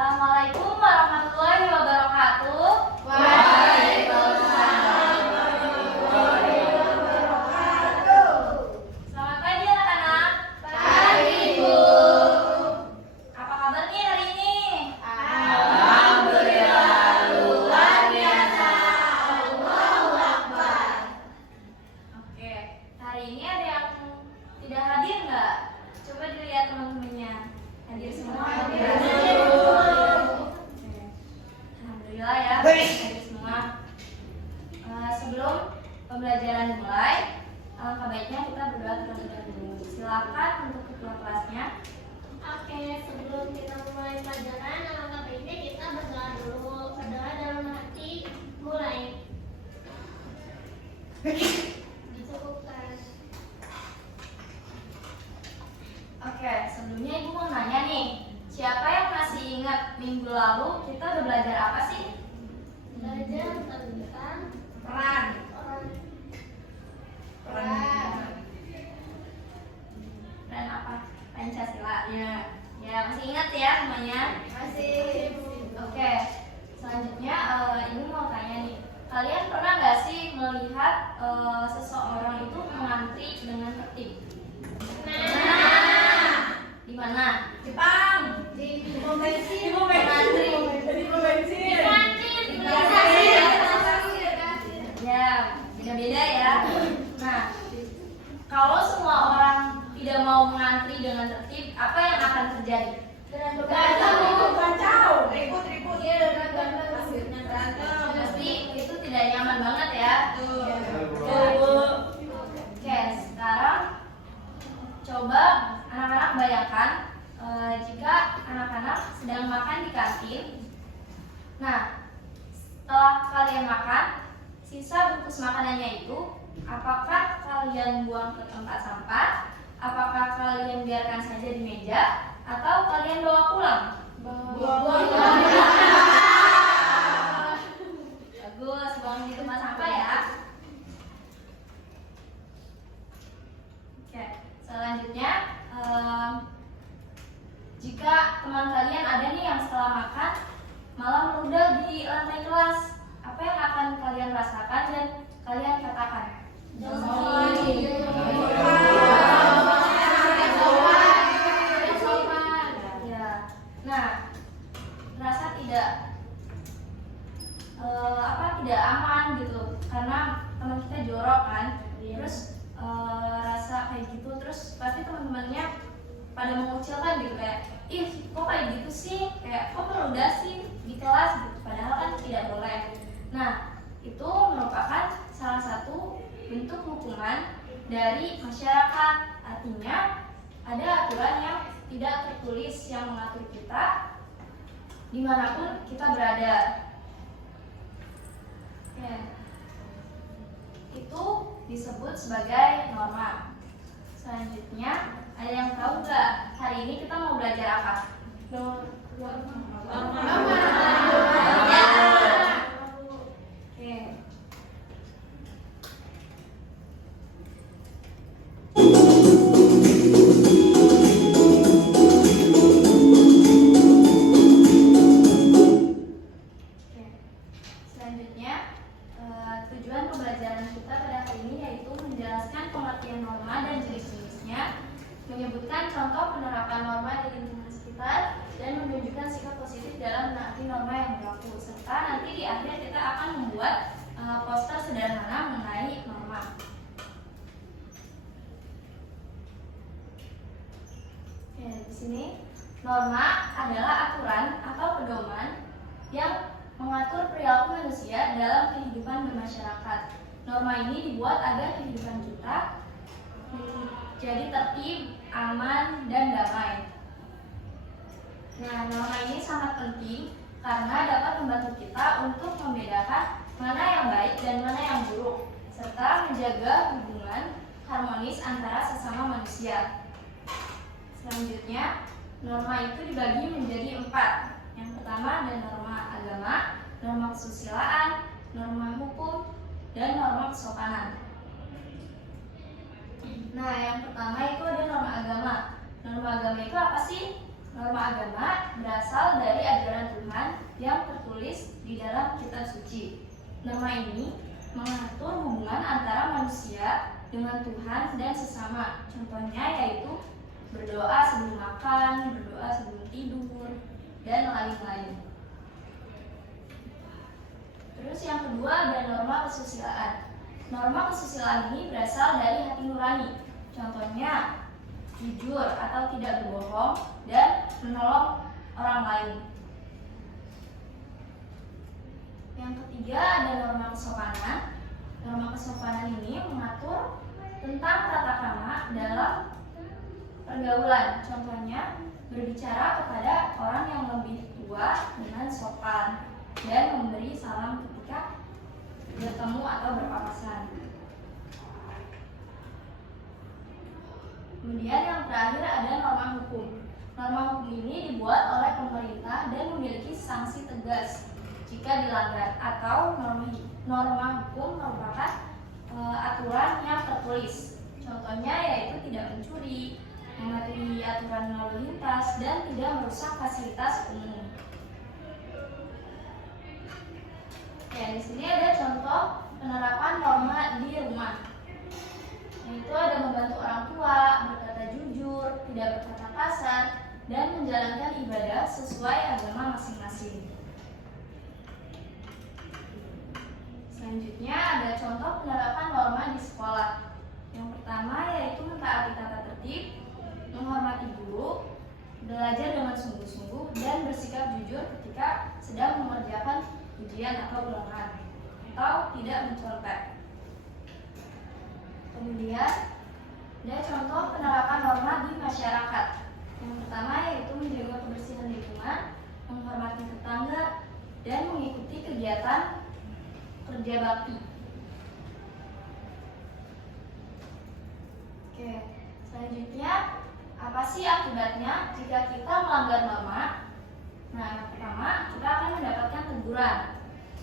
Assalamualaikum warahmatullahi wabarakatuh. Waalaikumsalam warahmatullahi wabarakatuh. Selamat pagi anak-anak. Pagi, Bu. Apa kabar nih hari ini? Alhamdulillah luar biasa. Allahu Akbar. Oke, hari ini ada yang tidak hadir nggak? Coba dilihat teman-temannya. Hadir semua. Hadir. Oke. Alhamdulillah ya, hadir semua. Sebelum pembelajaran dimulai, alangkah baiknya kita berdoa terlebih dahulu. Silakan untuk ketua kelasnya. Oke, sebelum kita mulai pelajaran, alangkah baiknya kita berdoa dulu. Berdoa dalam hati, mulai. Dicukupkan. Oke, sebelumnya Ibu mau nanya nih, siapa yang masih ingat minggu lalu kita udah belajar apa sih? Belajar tentang Peran. peran. Dan apa? Pancasila. Ya masih ingat ya semuanya? Masih. Oke, selanjutnya Ibu mau tanya nih, kalian pernah nggak sih melihat seseorang itu mengantri dengan tertib? Di mana? Jepang. Di pom bensin. Mengantri. Di pom bensin. Kantin. Ya, beda-beda ya. Nah, kalau semua orang tidak mau mengantri dengan tertib, apa yang akan terjadi? Kacau. Ribut. Hasilnya Pasti itu tidak nyaman banget ya. Oke, sekarang coba anak-anak bayangkan jika anak-anak sedang makan di kantin. Nah, setelah kalian makan, sisa bungkus makanannya itu, apakah kalian buang ke tempat sampah? Apakah kalian biarkan saja di meja? Atau kalian bawa pulang? Bagus, buang di tempat sampah ya. Oke, selanjutnya jika teman kalian ada nih yang setelah makan malah meludah di lantai kelas, apa yang akan kalian rasakan dan kalian katakan? Ya. Nah, rasa tidak tidak aman gitu karena teman kita jorok kan. Terus rasa kayak gitu, terus pasti teman-temannya pada mengucilkan gitu kayak, ih kok kayak gitu sih, kayak kok meludah sih di kelas gitu, padahal kan tidak boleh. Nah, itu merupakan salah satu bentuk hukuman dari masyarakat. Artinya ada aturan yang tidak tertulis yang mengatur kita dimanapun kita berada. Oke. Itu disebut sebagai norma. Selanjutnya, ada yang tahu nggak hari ini kita mau belajar apa? Ya. Oke. Oke. Selanjutnya, tujuan pembelajaran kita pada hari ini yaitu menjelaskan pengertian norma dan jenis-jenisnya, menyebutkan contoh penerapan norma di lingkungan sekitar, dan menunjukkan sikap positif dalam menaati norma yang berlaku. Serta nanti di akhir kita akan membuat poster sederhana mengenai norma. Oke, di sini norma adalah aturan atau pedoman yang mengatur perilaku manusia dalam kehidupan bermasyarakat. Norma ini dibuat agar kehidupan kita jadi tertib, aman, dan damai. Nah, norma ini sangat penting karena dapat membantu kita untuk membedakan mana yang baik dan mana yang buruk, serta menjaga hubungan harmonis antara sesama manusia. Selanjutnya, norma itu dibagi menjadi 4. Yang pertama ada norma agama, norma kesusilaan, norma hukum, dan norma kesopanan. Nah, yang pertama itu ada norma agama. Norma agama itu apa sih? Norma agama berasal dari ajaran Tuhan yang tertulis di dalam kitab suci. Norma ini mengatur hubungan antara manusia dengan Tuhan dan sesama. Contohnya yaitu berdoa sebelum makan, berdoa sebelum tidur, dan lain-lain. Terus yang kedua ada norma kesusilaan. Norma kesusilaan ini berasal dari hati nurani. Contohnya jujur atau tidak berbohong dan menolong orang lain. Yang ketiga ada norma kesopanan. Norma kesopanan ini mengatur tentang tata krama dalam pergaulan. Contohnya berbicara kepada orang yang lebih tua dengan sopan dan memberi salam ketika bertemu atau berpapasan. Kemudian yang terakhir ada norma hukum. Norma hukum ini dibuat oleh pemerintah dan memiliki sanksi tegas jika dilanggar, atau norma hukum merupakan aturan yang tertulis. Contohnya yaitu tidak mencuri, mematuhi aturan lalu lintas, dan tidak merusak fasilitas umum. Ya, di sini ada contoh penerapan norma di rumah. Yaitu ada membantu orang tua, berkata jujur, tidak berkata kasar, dan menjalankan ibadah sesuai agama masing-masing. Selanjutnya ada contoh penerapan norma di sekolah. Yang pertama yaitu mentaati tata tertib, menghormati guru, belajar dengan sungguh-sungguh, dan bersikap jujur ketika sedang mengerjakan ujian atau ulangan, atau tidak mencontek. Kemudian ada contoh penerapan norma di masyarakat. Yang pertama yaitu menjaga kebersihan lingkungan, menghormati tetangga, dan mengikuti kegiatan kerja bakti. Oke, selanjutnya apa sih akibatnya jika kita melanggar norma? Nah, yang pertama kita akan mendapatkan teguran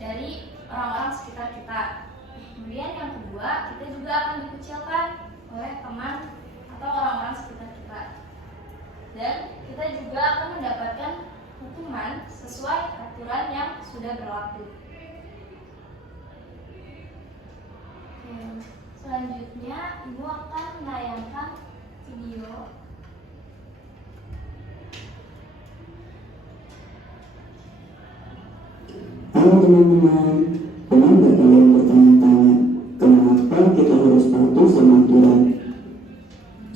dari orang-orang sekitar kita. Kemudian yang kedua, kita juga akan dikucilkan oleh teman atau orang-orang sekitar kita. Dan kita juga akan mendapatkan hukuman sesuai aturan yang sudah berlaku. Selanjutnya, Ibu akan menayangkan video. Halo teman-teman, pernah nggak kalian bertanya-tanya kenapa kita harus patuh sama aturan?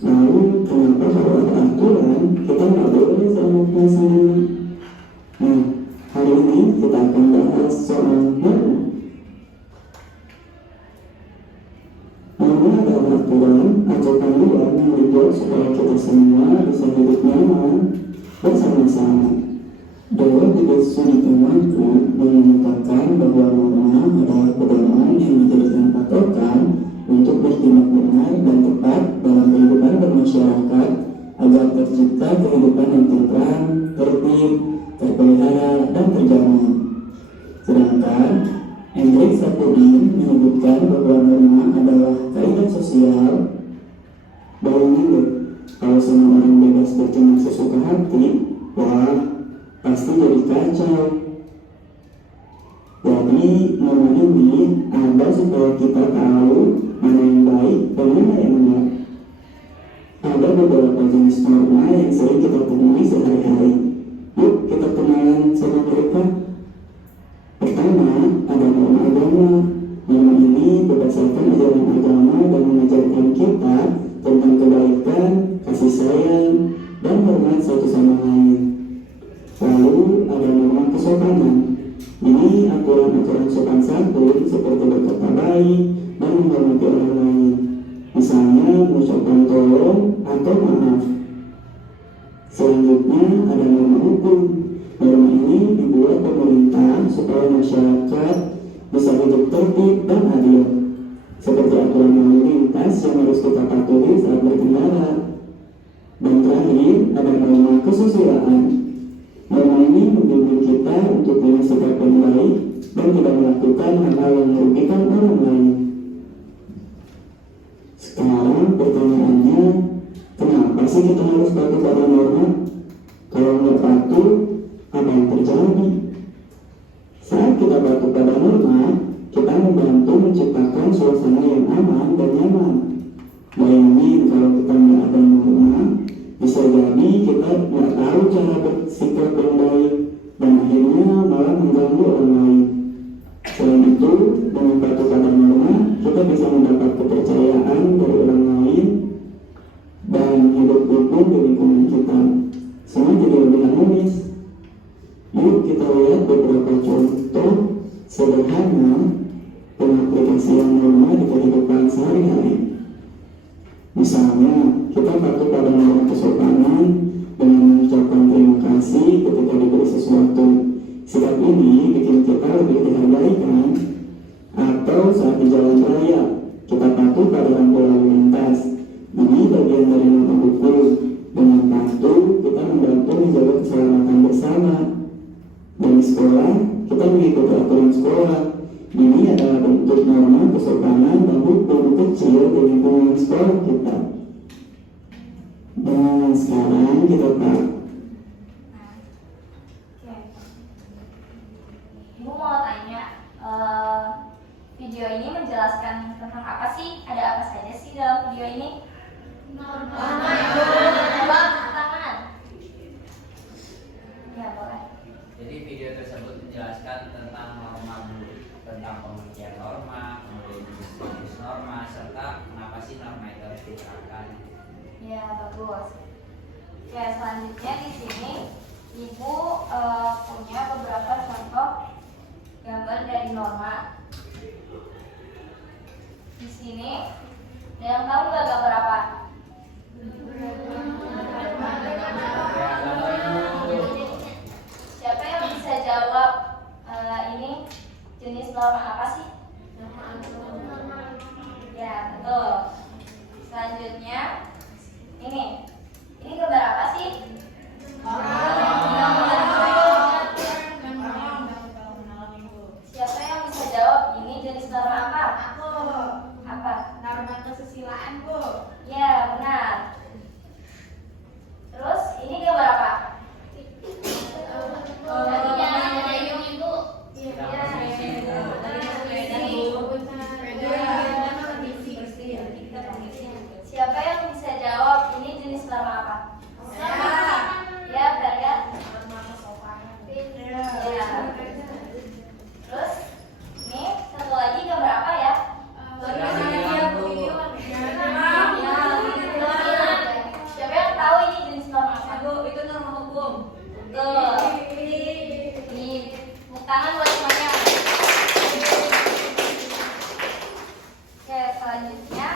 Lalu kenapa kalau ada aturan kita nggak boleh sama pasangan? Nah, hari ini kita akan bahas soal norma. Norma adalah aturan atau panduan yang dibuat supaya kita semua bisa hidup nyaman bersama-sama. Dalam Kitab Suci Tuhanku menyatakan bahwa norma adalah pedoman yang dijadikan patokan untuk bertindak benar dan tepat dalam kehidupan bermasyarakat agar tercipta kehidupan yang tentram, tertib, terpelihara, dan terjamin. Sedangkan Hendrik Sapudin menyebutkan bahwa norma adalah kaidah sosial. Bayangin deh, kalau semua orang bebas bertindak sesuka hati, wah, pasti jadi kacau. Jadi norma ini ada supaya kita tahu mana yang baik dan mana yang benar. Ada beberapa jenis norma yang sering kita temui sehari-hari. Yuk kita kenalan sama mereka. Pertama, ada norma agama. Norma ini berdasarkan ajaran agama dan mengajarkan kita tentang kebaikan, kasih sayang, dan hormat satu sama lain. Lalu ada norma kesopanan. Ini aturan-aturan sopan santun seperti berkata baik dan menghormati orang lain. Misalnya mengucapkan tolong atau maaf. Selanjutnya ada norma hukum. Norma ini dibuat pemerintah supaya masyarakat bisa hidup tertib dan adil. Seperti aturan lalu lintas yang harus kita patuhi saat berkendara. Dan terakhir ada norma kesusilaan. Norma ini membimbing kita untuk punya sikap yang baik dan tidak melakukan hal-hal yang merugikan orang lain. Sekarang pertanyaannya, kenapa sih kita harus patuh pada norma? Kalau tidak patuh, apa yang terjadi? Saat kita patuh pada norma, kita membantu menciptakan suasana yang aman dan nyaman. Bayangin kalau kita nggak ada norma, bisa jadi kita nggak tahu cara bersikap yang baik dan akhirnya malah mengganggu orang lain. Selain itu, dengan patuh pada norma, kita bisa mendapat kepercayaan dari orang lain dan hidup rukun di lingkungan kita. Semua jadi lebih harmonis. Yuk kita lihat beberapa contoh sederhana pengaplikasian norma di kehidupan sehari-hari. Misalnya, kita patuh pada norma kesopanan dengan mengucapkan terima kasih ketika diberi sesuatu. Sikap ini bikin kita lebih dihargai kan? Atau saat di jalan raya, kita patuh pada lampu lalu lintas. Ini bagian dari norma hukum. Dengan patuh, kita membantu menjaga keselamatan bersama. Dan di sekolah, kita mengikuti aturan sekolah. Ini adalah bentuk norma kesopanan dan hukum kecil di lingkungan sekolah kita. Dan sekarang kita tahu. Ibu mau tanya, video ini menjelaskan tentang apa sih? Ada apa saja sih dalam video ini? Tangan. Ya boleh. Jadi video tersebut menjelaskan tentang norma dulu, tentang pengertian norma, kemudian jenis norma, serta kenapa sih norma itu harus diterapkan. Ya bagus. Oke, selanjutnya di sini Ibu punya beberapa contoh gambar dari norma. Di sini ada yang tahu nggak gambar apa? Siapa yang bisa jawab ini jenis norma apa sih? Ya betul. Selanjutnya ini gambar apa sih? Siapa yang bisa jawab ini jenis norma apa? Apa? Norma kesusilaan, Bu. Ya benar. Terus ini gambar apa? Siapa yang bisa jawab ini jenis norma apa? Ya, benar kan? Ya. Terus ini satu lagi gambar apa ya? Siapa yang tahu ini jenis norma apa? Itu norma hukum. Betul. Ini tepuk tangan buat semuanya. Oke, selanjutnya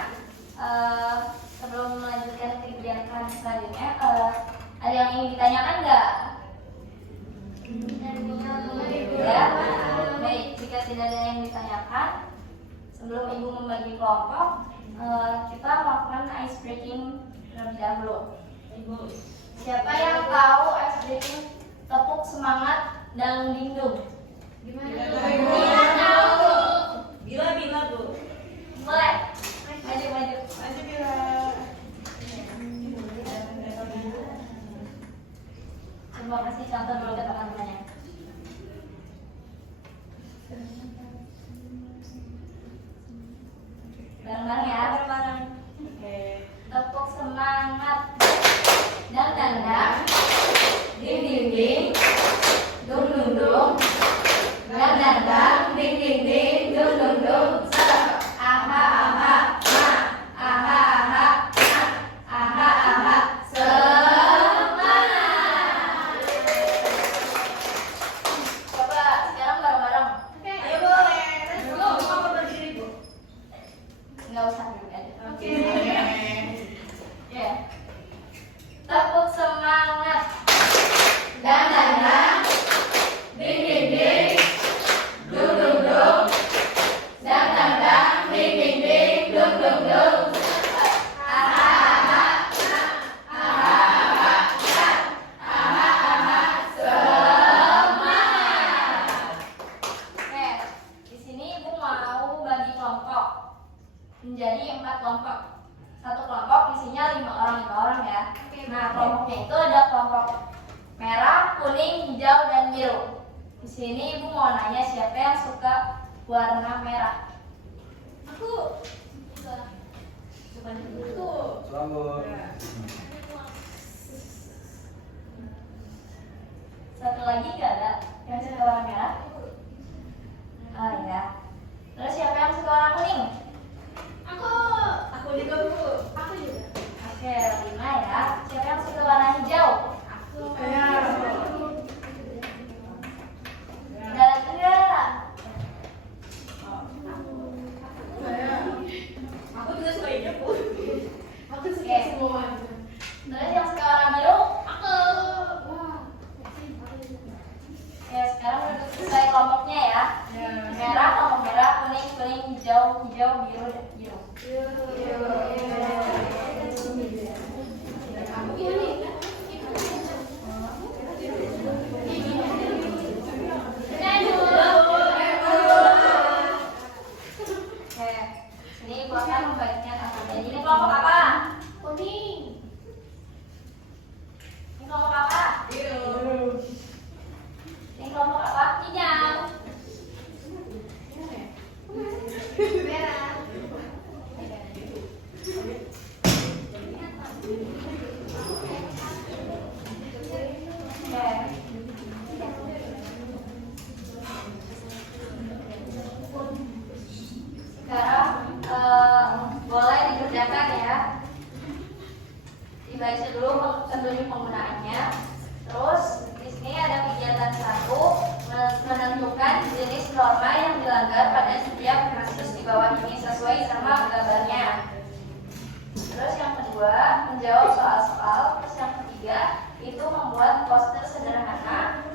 sebelum melanjutkan kegiatan selanjutnya, ada yang ingin ditanyakan nggak? Ya, baik. Jika tidak ada yang ditanyakan, sebelum Ibu membagi kelompok, kita melakukan ice breaking terlebih dahulu. Siapa yang tahu ice breaking tepuk semangat dan dingdung? Gimana? Tahu. Bila, Bu. Boleh. Maju. Maju bila. Coba kasih contoh dulu ke teman-temannya. Bareng-bareng ya. Oke. Tepuk semangat. Dang. Ding. Dung. Dang. Ding. Dung. Aha. Semangat. Coba sekarang bareng-bareng. Ayo boleh. Let's go. Kamu berdiri, Bu. Nggak usah dulu aja. Oke. Ya. Tepuk semangat. kuning, hijau, dan biru. Di sini ibu mau nanya siapa yang suka warna merah? Aku. Selamat. Satu lagi nggak ada yang suka warna merah? Oh ya. Terus siapa yang suka warna kuning? Aku. Aku juga bu. Aku juga. Oke, 5 ya. Siapa yang suka warna hijau? Aku. Saya. Ada lagi nggak? Saya. Aku juga suka hijau bu. Aku suka Oke. semua. Terus yang suka warna biru? Aku. Wah. Ya, sekarang udah sesuai kelompoknya ya. Merah, kelompok merah, kuning, kuning, hijau, hijau, biru, dan biru. Oke, sini ibu akan membagikan alfabet. Ini kelompok apa? Kuning. Ini kelompok apa? Ini kelompok apa? Hijau. Merah. Oke. Sekarang boleh dikerjakan ya. Dibaca dulu petunjuk penggunaannya. Terus di sini ada kegiatan 1, menentukan jenis norma yang dilanggar pada setiap kasus di bawah ini sesuai sama gambarnya. Terus yang kedua, menjawab soal-soal. Terus yang ketiga, itu membuat poster sederhana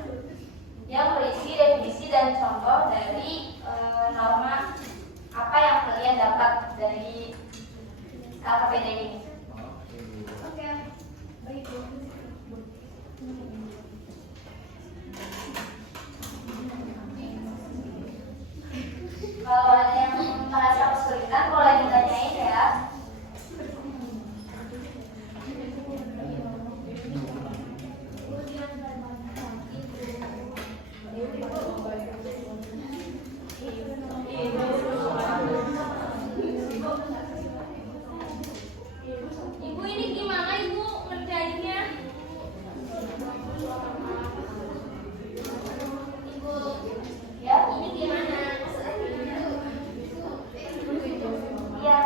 yang berisi definisi dan contoh dari norma apa yang kalian dapat dari LKPD ini. Oke. Baik. Kalau ada yang merasa kesulitan boleh ditanyain ya. Ibu ini gimana ibu ngerjainnya? Ibu, Ya, ini gimana? iya.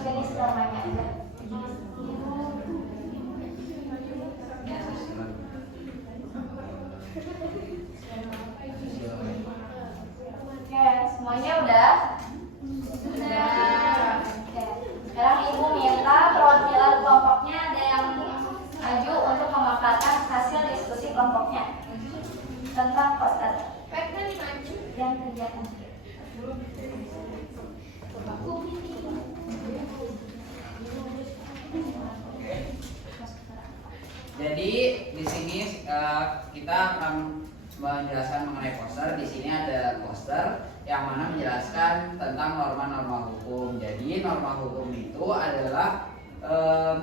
Jenis normanya aja. Oke, semuanya udah? Sudah. Oke. Sekarang ibu minta perwakilan kelompoknya ada yang maju untuk memaparkan hasil diskusi kelompoknya tentang poster Peknya nih maju. yang kegiatan. Jadi di sini kita akan menjelaskan mengenai poster. Di sini ada poster yang mana menjelaskan tentang norma-norma hukum. Jadi norma hukum itu adalah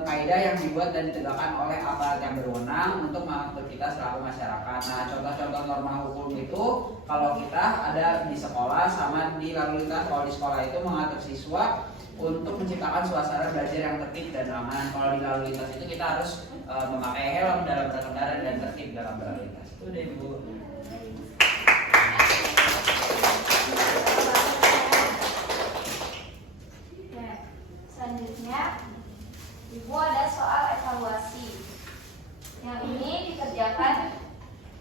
kaidah yang dibuat dan ditegakkan oleh aparat yang berwenang untuk mengatur kita selaku masyarakat. Nah, contoh-contoh norma hukum itu kalau kita ada di sekolah sama di lalu lintas. Kalau di sekolah itu mengatur siswa untuk menciptakan suasana belajar yang tertib dan aman. Kalau di lalu lintas itu kita harus memakai helm dalam berkendara dan tertib dalam berlalu lintas. Itu deh Bu. Oke, selanjutnya ibu ada soal evaluasi. Yang ini dikerjakan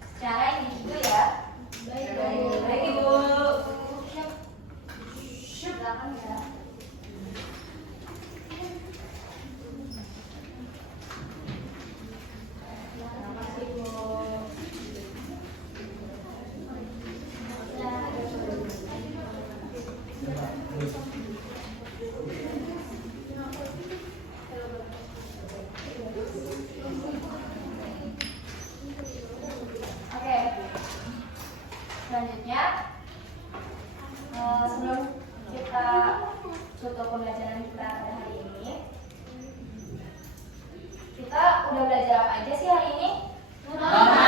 secara individu ya. Baik ibu. Silakan ya. Oke. Selanjutnya sebelum kita tutup pembelajaran kita pada hari ini, kita udah belajar apa aja sih hari ini? Norma.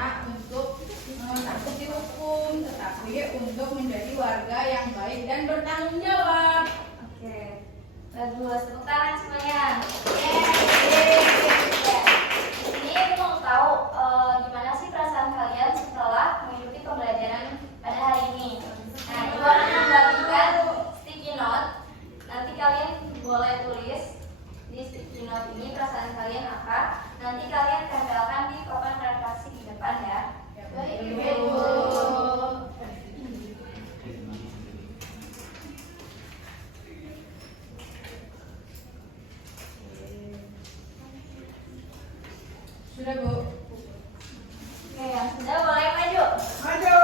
berencana untuk menaati hukum, tetapi untuk menjadi warga yang baik dan bertanggung jawab. Oke. Bagus, tepuk tangan semuanya. Di sini aku mau tahu gimana sih perasaan kalian setelah mengikuti pembelajaran pada hari ini. Nah, ibu akan membagikan sticky note. Nanti kalian boleh tulis di sticky note ini perasaan kalian apa. Nanti kalian tempelkan di papan refleksi di depan ya. Baik, Ibu. Sudah, Bu. Oke, yang sudah boleh maju. Maju.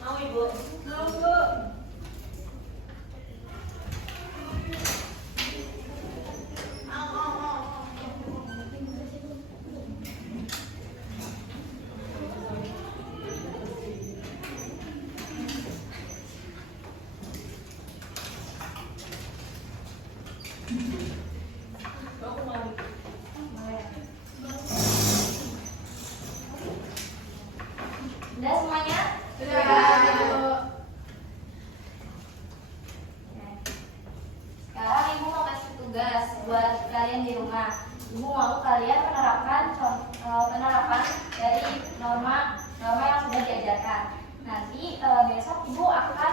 Mau ibu? Mau, Bu. Sudah semuanya? Sudah, Bu. Oke. Sekarang ibu mau kasih tugas buat kalian di rumah. Ibu mau kalian penerapan dari norma yang sudah diajarkan. Nanti besok ibu akan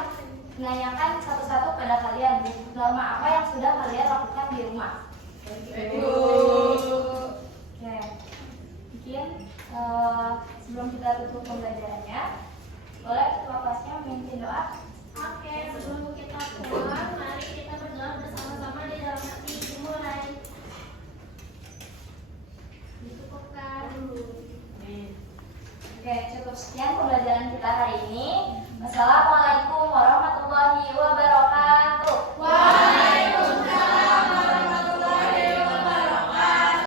menanyakan satu-satu pada kalian norma apa yang sudah kalian lakukan di rumah. Baik, Bu. Oke. Mungkin sebelum kita tutup pembelajarannya, boleh ketua kelasnya memimpin doa. Oke, sebelum kita pulang, mari kita berdoa bersama-sama di dalam hati. Dimulai. Dicukupkan. Oke, cukup sekian pembelajaran kita hari ini. Wassalamualaikum warahmatullahi wabarakatuh.